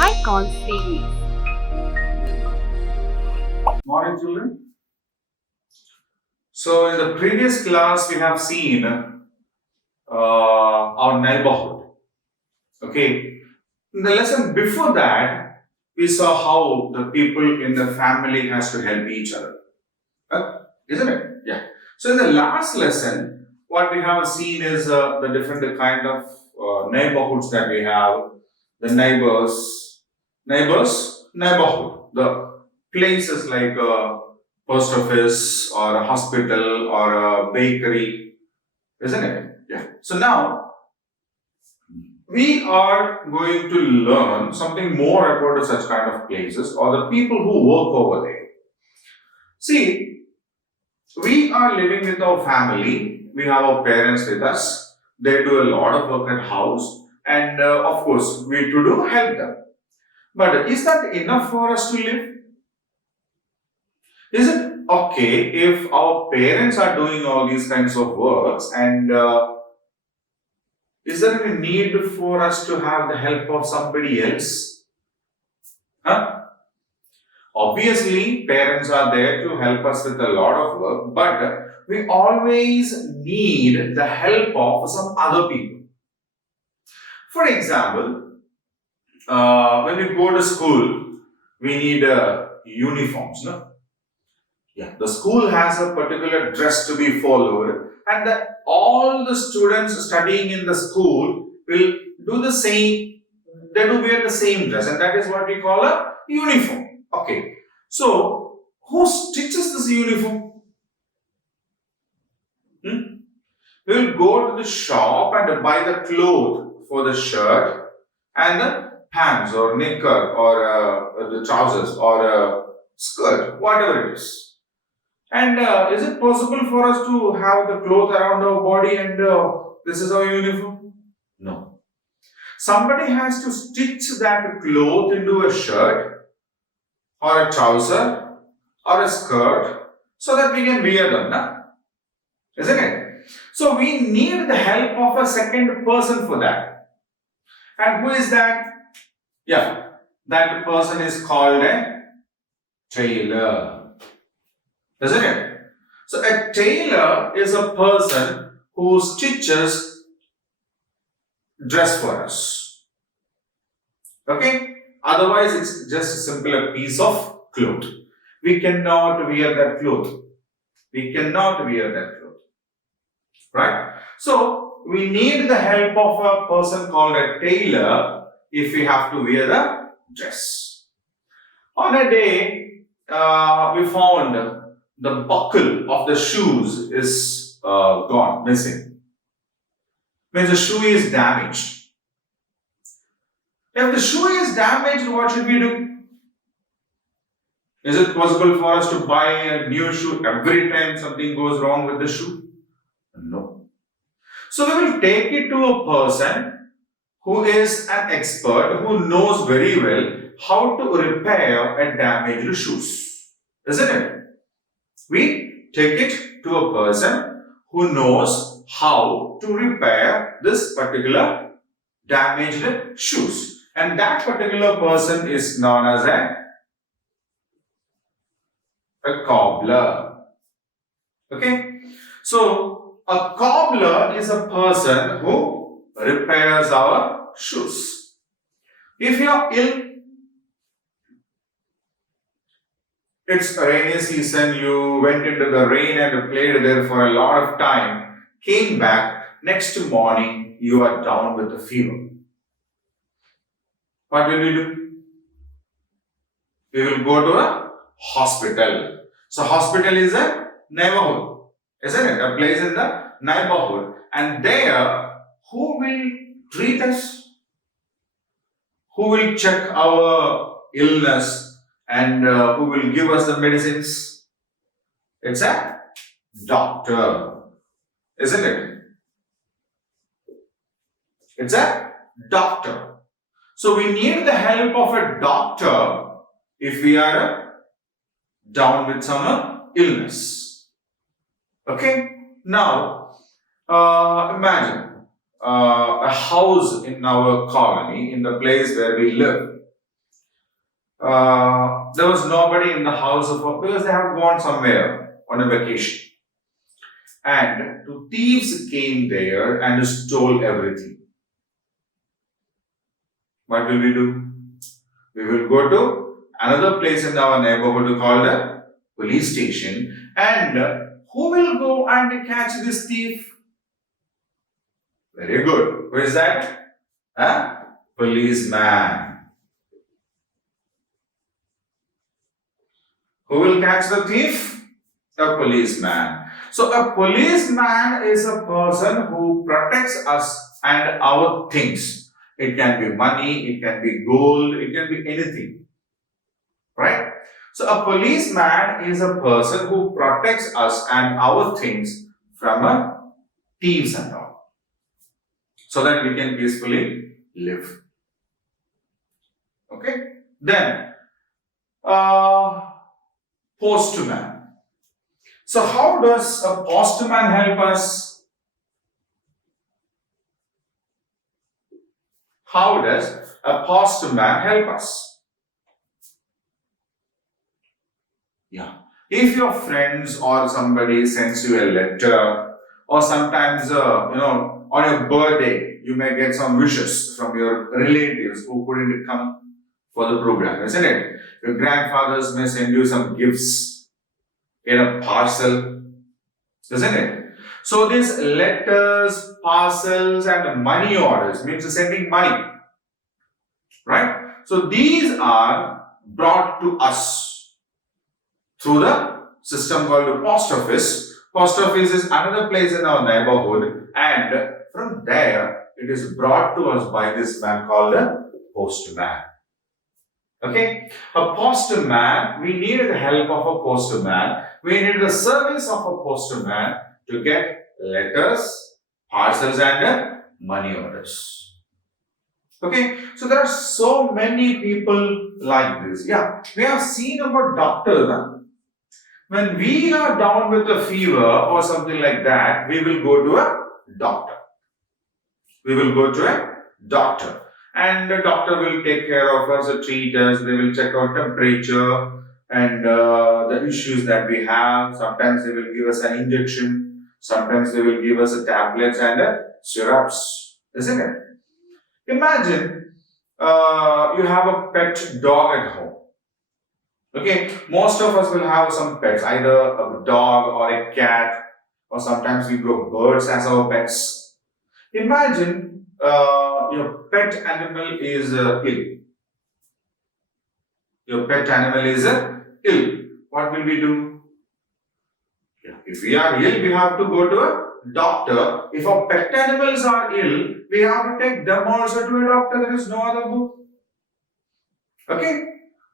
high call series. Morning, children. So, in the previous class, we have seen our neighborhood. Okay. In the lesson before that, we saw how the people in the family has to help each other. Isn't it? Yeah. So, in the last lesson, what we have seen is the different kind of neighborhoods that we have, the neighborhood, the places like post office or a hospital or a bakery, isn't it? Yeah. So now we are going to learn something more about such kind of places or the people who work over there. See, we are living with our family. We have our parents with us. They do a lot of work at house, and of course, we to do help them. But is that enough for us to live? Is it okay if our parents are doing all these kinds of works and is there any need for us to have the help of somebody else? Huh? Obviously, parents are there to help us with a lot of work, but we always need the help of some other people. For example, when we go to school, we need uniforms, no? Yeah, the school has a particular dress to be followed, and all the students studying in the school will do the same. They do wear the same dress, and that is what we call a uniform. Okay, so who stitches this uniform? Hmm? We will go to the shop and buy the cloth for the shirt and the pants or knicker or the trousers or skirt, whatever it is. And is it possible for us to have the cloth around our body and this is our uniform? No. Somebody has to stitch that cloth into a shirt or a trouser or a skirt so that we can wear them, na? Isn't it? So we need the help of a second person for that. And who is that? Yeah, that person is called a tailor. Isn't it? So a tailor is a person who stitches dress for us. Okay? Otherwise, it's just a simple piece of cloth. We cannot wear that cloth. We cannot wear that cloth. Right? So we need the help of a person called a tailor if we have to wear the dress. On a day, we found the buckle of the shoes is gone, missing. Means the shoe is damaged. If the shoe is damaged, what should we do? Is it possible for us to buy a new shoe every time something goes wrong with the shoe? No. So we will take it to a person who is an expert, who knows very well how to repair a damaged shoes. Isn't it? We take it to a person who knows how to repair this particular damaged shoes. And that particular person is known as a cobbler. Okay? So, a cobbler is a person who repairs our shoes. If you are ill, it's a rainy season, you went into the rain and played there for a lot of time, came back, next morning you are down with the fever. What will we do? We will go to a hospital. So hospital is a neighborhood, isn't it? A place in the neighborhood. And there, who will treat us? Who will check our illness and who will give us the medicines? It's a doctor, isn't it? It's a doctor. So we need the help of a doctor if we are down with some illness. Okay? Now, imagine a house in our colony, in the place where we live. there was nobody in the house because they have gone somewhere on a vacation. And two thieves came there and stole everything. What will we do? We will go to another place in our neighborhood called a police station. And who will go and catch this thief? Very good. Who is that? A policeman. Who will catch the thief? A policeman. So a policeman is a person who protects us and our things. It can be money, it can be gold, it can be anything. Right? So a policeman is a person who protects us and our things from a thieves and all, so that we can peacefully live. Okay? Then, postman. So how does a postman help us? How does a postman help us? Yeah. If your friends or somebody sends you a letter, or sometimes, on your birthday, you may get some wishes from your relatives who couldn't come for the program, isn't it? Your grandfathers may send you some gifts in a parcel, isn't it? So these letters, parcels, and money orders means sending money, right? So these are brought to us through the system called the post office. Post office is another place in our neighborhood, and from there it is brought to us by this man called a postman. Okay, a postman, we need the help of a postman. We need the service of a postman to get letters, parcels, and money orders. Okay, so there are so many people like this. Yeah, we have seen about doctors. Huh? When we are down with a fever or something like that, we will go to a doctor. We will go to a doctor. And the doctor will take care of us, treat us, they will check our temperature and the issues that we have. Sometimes they will give us an injection, sometimes they will give us a tablets and syrups, isn't it? Imagine you have a pet dog at home. Okay, most of us will have some pets, either a dog or a cat, or sometimes we grow birds as our pets. Imagine your pet animal is ill. Your pet animal is ill. What will we do? If we are ill, we have to go to a doctor. If our pet animals are ill, we have to take them also to a doctor. There is no other go. Okay?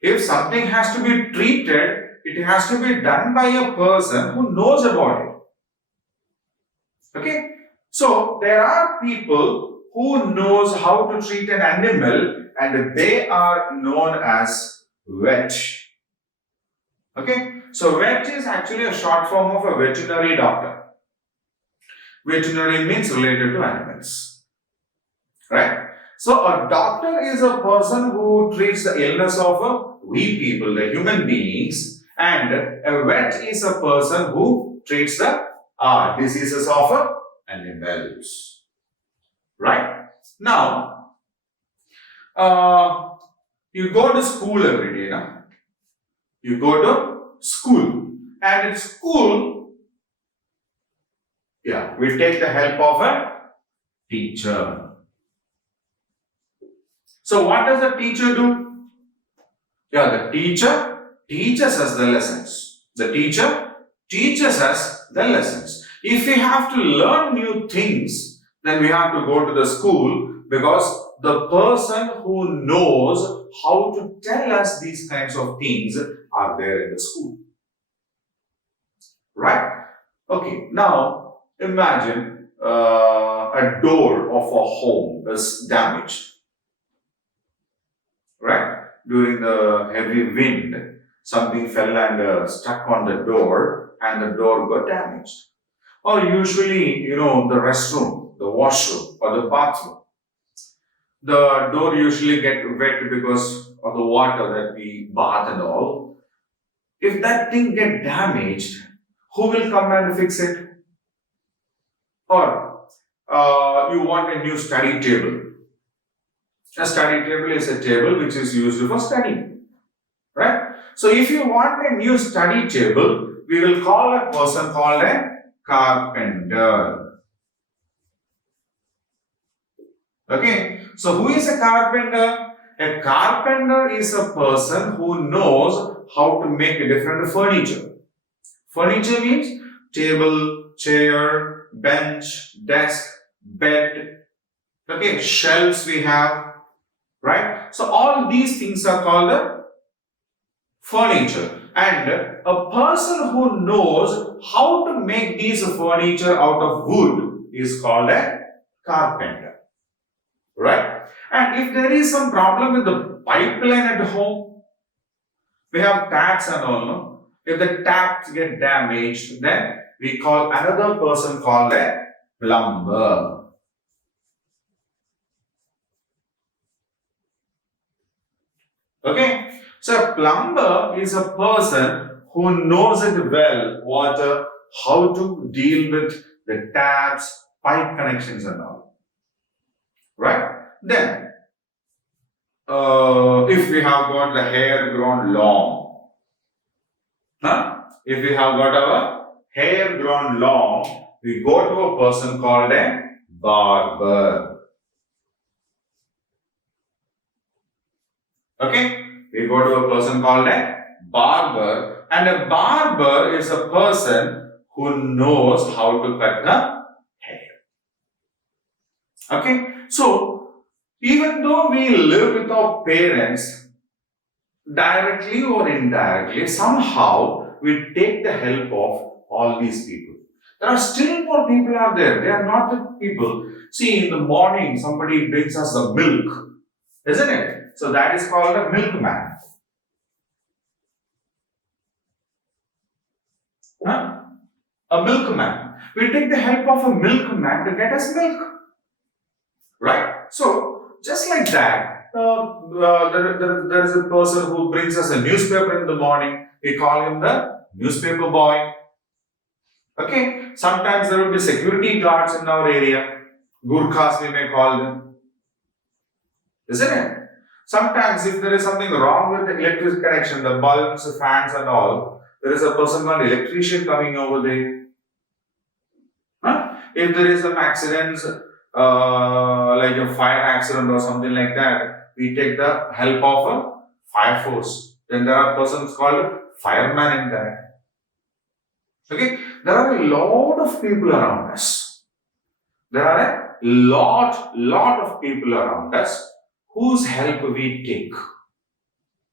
If something has to be treated, it has to be done by a person who knows about it. Okay? So, there are people who knows how to treat an animal and they are known as vet. Okay? So, vet is actually a short form of a veterinary doctor. Veterinary means related to animals. Right? So, a doctor is a person who treats the illness of we people, the human beings, and a vet is a person who treats the diseases of animals. Right? Now, you go to school every day, no? You go to school, and in school, we take the help of a teacher. So, what does the teacher do? The teacher teaches us the lessons. The teacher teaches us the lessons. If we have to learn new things, then we have to go to the school, because the person who knows how to tell us these kinds of things are there in the school. Right? Okay, now imagine a door of a home is damaged. Right? During the heavy wind, something fell and stuck on the door, and the door got damaged. Or usually, the restroom, the washroom, or the bathroom. The door usually get wet because or the water that we bath and all, if that thing get damaged, who will come and fix it? Or you want a new study table. A study table is a table which is used for study, right? So if you want a new study table, we will call a person called a carpenter. Okay, so who is a carpenter? A carpenter is a person who knows how to make different furniture. Furniture means table, chair, bench, desk, bed, okay, shelves we have, right? So all these things are called the furniture. And a person who knows how to make these furniture out of wood is called a carpenter, right? And if there is some problem with the pipeline at home, we have taps and all, no? If the taps get damaged, then we call another person called a plumber. Okay, so a plumber is a person who knows it well, how to deal with the taps, pipe connections and all. Right? Then, if we have got the hair grown long, if we have got our hair grown long, we go to a person called a barber. Okay, we go to a person called a barber, and a barber is a person who knows how to cut the hair. Okay, so even though we live with our parents, directly or indirectly, somehow we take the help of all these people. There are still more people out there. They are not the people. See, in the morning, somebody brings us the milk, isn't it? So that is called a milkman. A milkman. We take the help of a milkman to get us milk. Right? So, just like that, there is a person who brings us a newspaper in the morning. We call him the newspaper boy. Okay? Sometimes there will be security guards in our area. Gurkhas we may call them. Isn't it? Sometimes if there is something wrong with the electric connection, the bulbs, the fans and all, there is a person called electrician coming over there. If there is some accidents, like a fire accident or something like that, we take the help of a fire force. Then there are persons called fireman in that. Okay, there are a lot of people around us. There are a lot of people around us whose help we take.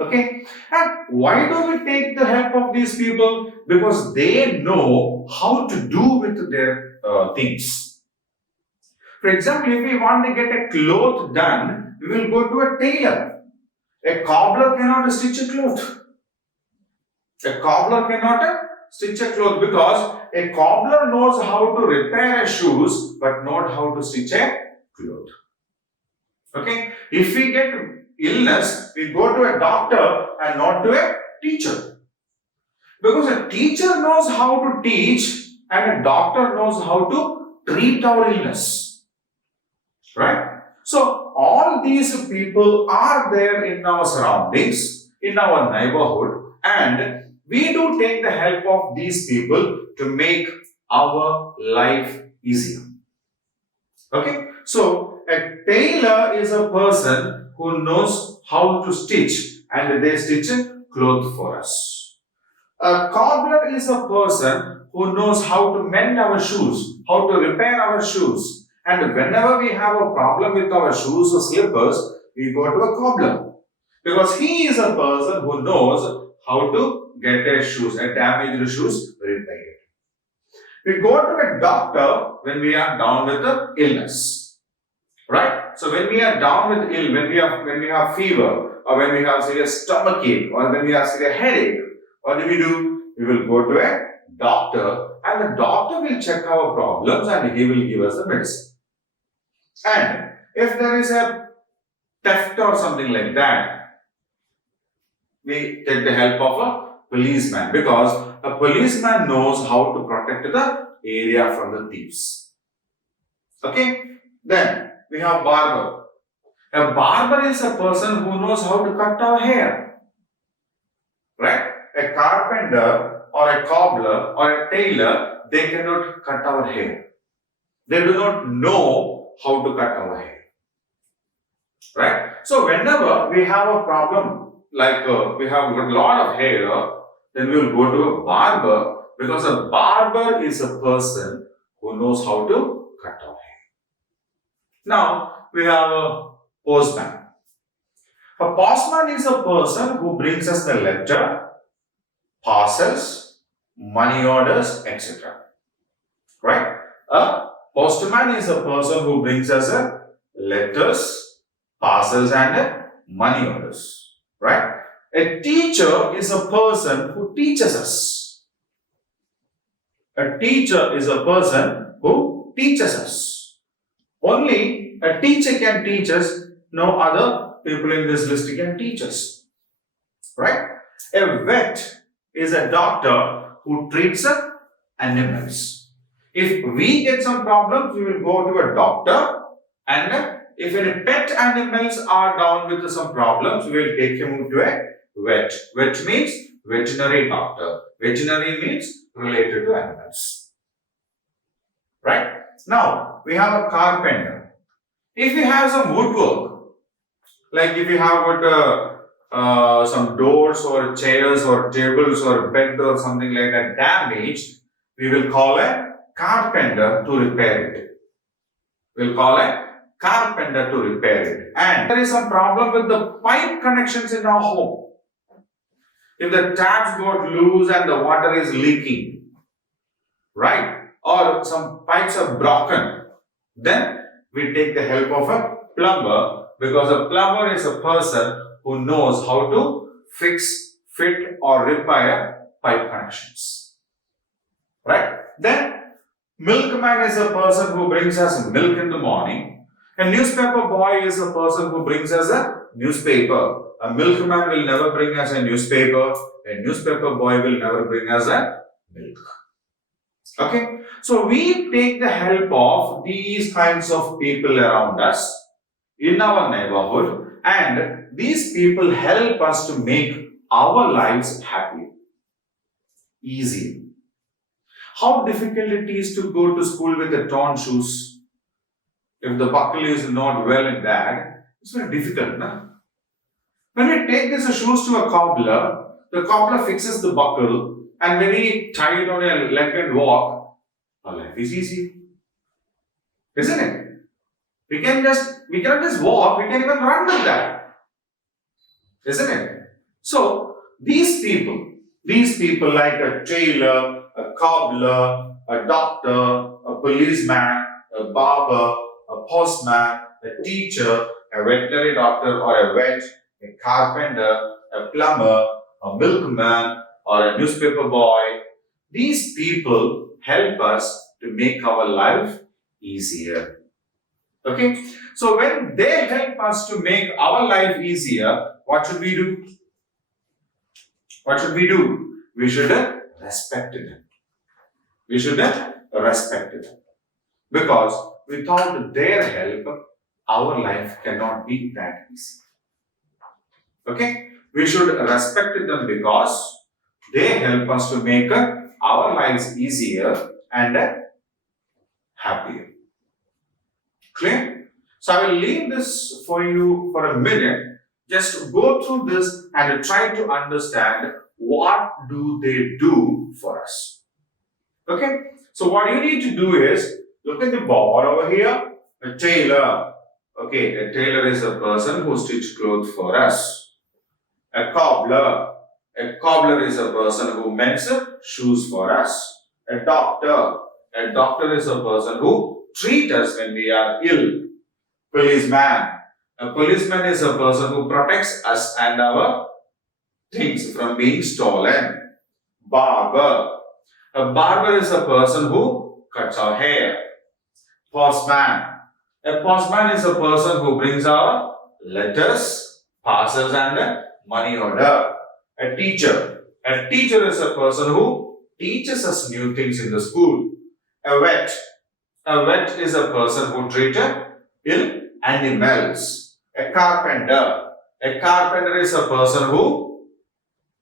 Okay, and why do we take the help of these people? Because they know how to do with their things. For example, if we want to get a cloth done, we will go to a tailor. A cobbler cannot stitch a cloth. A cobbler cannot stitch a cloth because a cobbler knows how to repair a shoes but not how to stitch a cloth. Okay, if we get illness, we go to a doctor and not to a teacher. Because a teacher knows how to teach and a doctor knows how to treat our illness. Right? So, all these people are there in our surroundings, in our neighborhood, and we do take the help of these people to make our life easier. Okay? So, a tailor is a person who knows how to stitch and they stitch a cloth for us. A cobbler is a person who knows how to mend our shoes, how to repair our shoes. And whenever we have a problem with our shoes or slippers, we go to a cobbler. Because he is a person who knows how to get a shoes, a damaged shoes repaired. We go to a doctor when we are down with the illness. Right? So when we are down with when we have fever, or when we have serious stomach ache, or when we have severe headache, what do? We will go to a doctor, and the doctor will check our problems and he will give us the medicine. And if there is a theft or something like that, we take the help of a policeman because a policeman knows how to protect the area from the thieves. Okay? Then we have barber. A barber is a person who knows how to cut our hair. Right? A carpenter or a cobbler or a tailor, they cannot cut our hair. They do not know how to cut our hair. Right? So whenever we have a problem, like we have a lot of hair, then we will go to a barber because a barber is a person who knows how to cut our hair. Now we have a postman. A postman is a person who brings us the letter, parcels, money orders, etc. Right? A postman is a person who brings us letters, parcels, and money orders. Right? A teacher is a person who teaches us. A teacher is a person who teaches us. Only a teacher can teach us, no other people in this list can teach us. Right? A vet is a doctor who treats animals. If we get some problems, we will go to a doctor, and if any pet animals are down with some problems, we will take him to a vet. Vet means veterinary doctor. Veterinary means related to animals. Right? Now, we have a carpenter. If we have some woodwork, like if you have got some doors or chairs or tables or bed or something like that damaged, we will call a carpenter to repair it. We'll call a carpenter to repair it. And there is some problem with the pipe connections in our home. If the taps got loose and the water is leaking, right? Or some pipes are broken, then we take the help of a plumber because a plumber is a person who knows how to fix, fit or repair pipe connections. Right? Then milkman is a person who brings us milk in the morning. A newspaper boy is a person who brings us a newspaper. A milkman will never bring us a newspaper. A newspaper boy will never bring us a milk. Okay? So we take the help of these kinds of people around us in our neighborhood, and these people help us to make our lives happy, easy. How difficult it is to go to school with the torn shoes. If the buckle is not well in that, it's very difficult, no? When we take these shoes to a cobbler, the cobbler fixes the buckle, and when we tie it on a leg and walk, our life is easy. Isn't it? We cannot just walk, we can even run with that. Isn't it? So, these people like a tailor, a cobbler, a doctor, a policeman, a barber, a postman, a teacher, a veterinary doctor or a vet, a carpenter, a plumber, a milkman, or a newspaper boy. These people help us to make our life easier. Okay? So when they help us to make our life easier, what should we do? What should we do? We should respect them. We should respect them. Because without their help, our life cannot be that easy. Okay? We should respect them because they help us to make our lives easier and happier. Clear? So I will leave this for you for a minute. Just go through this and try to understand what do they do for us. Okay? So what you need to do is look at the board over here. A tailor. Okay, a tailor is a person who stitches clothes for us. A cobbler. A cobbler is a person who mends shoes for us. A doctor. A doctor is a person who treats us when we are ill. Policeman. A policeman is a person who protects us and our things from being stolen. Barber. A barber is a person who cuts our hair. Postman. A postman is a person who brings our letters, parcels and money order. A teacher. A teacher is a person who teaches us new things in the school. A vet. A vet is a person who treated ill animals. A carpenter. A carpenter is a person who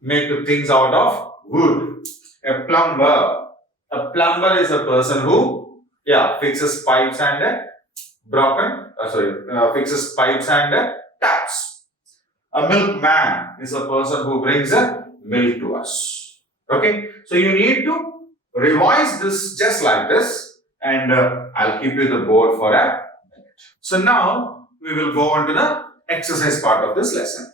makes things out of wood. A plumber. A plumber is a person who, fixes pipes and fixes pipes and taps. A milkman is a person who brings a milk to us. Okay, so you need to revise this just like this, and I'll keep you the board for a minute. So now we will go on to the exercise part of this lesson.